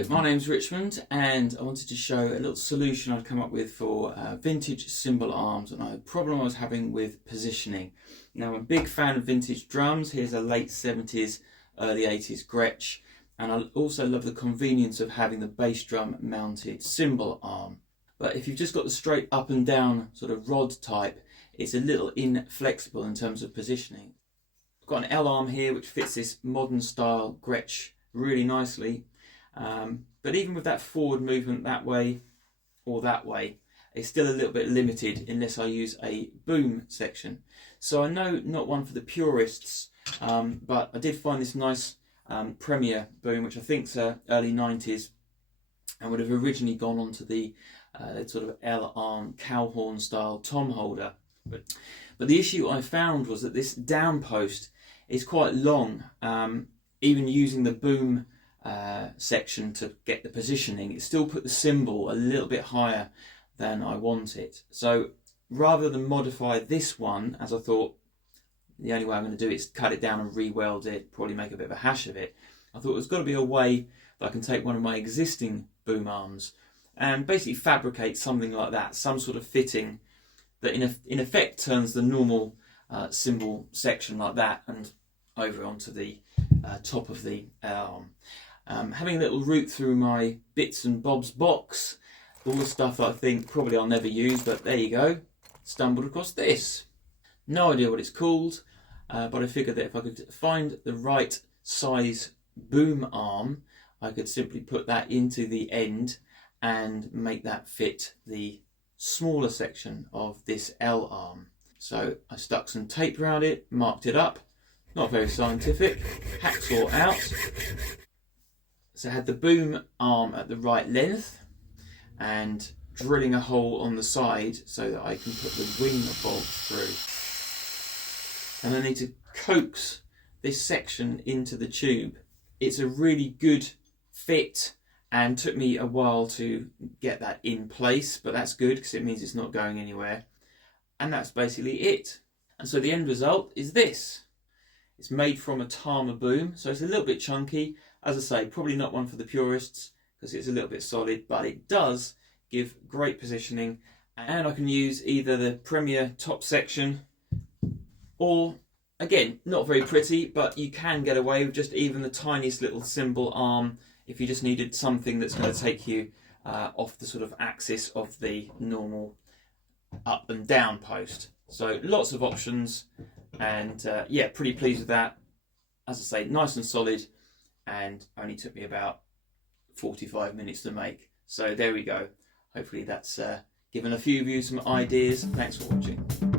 Hello, my name's Richmond and I wanted to show a little solution I'd come up with for vintage cymbal arms and a problem I was having with positioning. Now, I'm a big fan of vintage drums. Here's a late 70s, early 80s Gretsch, and I also love the convenience of having the bass drum mounted cymbal arm. But if you've just got the straight up and down sort of rod type, it's a little inflexible in terms of positioning. I've got an L arm here which fits this modern style Gretsch really nicely. But even with that forward movement that way or that way, it's still a little bit limited unless I use a boom section. So I know not one for the purists, but I did find this nice Premier boom, which I think's early 90s, and would have originally gone onto the sort of L-arm cow horn style tom holder. But the issue I found was that this down post is quite long. Even using the boom section to get the positioning, it still put the cymbal a little bit higher than I want it. So rather than modify this one, as I thought the only way I'm going to do it is cut it down and re-weld it, probably make a bit of a hash of it, I thought there's got to be a way that I can take one of my existing boom arms and basically fabricate something like that, some sort of fitting that in effect turns the normal cymbal section like that and over onto the top of the arm. Having a little route through my bits and bobs box, all the stuff that I think probably I'll never use, but there you go, stumbled across this. No idea what it's called, but I figured that if I could find the right size boom arm, I could simply put that into the end and make that fit the smaller section of this L arm. So I stuck some tape around it, marked it up, not very scientific, hacksaw out. So I had the boom arm at the right length and drilling a hole on the side so that I can put the wing bolt through. And I need to coax this section into the tube. It's a really good fit and took me a while to get that in place, but that's good because it means it's not going anywhere. And that's basically it. And so the end result is this. It's made from a Tama boom, so it's a little bit chunky. As I say, probably not one for the purists because it's a little bit solid, but it does give great positioning. And I can use either the Premier top section or, again, not very pretty, but you can get away with just even the tiniest little cymbal arm if you just needed something that's going to take you off the sort of axis of the normal up and down post. So lots of options. And yeah, pretty pleased with that. As I say, nice and solid, and only took me about 45 minutes to make. So there we go. Hopefully that's given a few of you some ideas. Thanks for watching.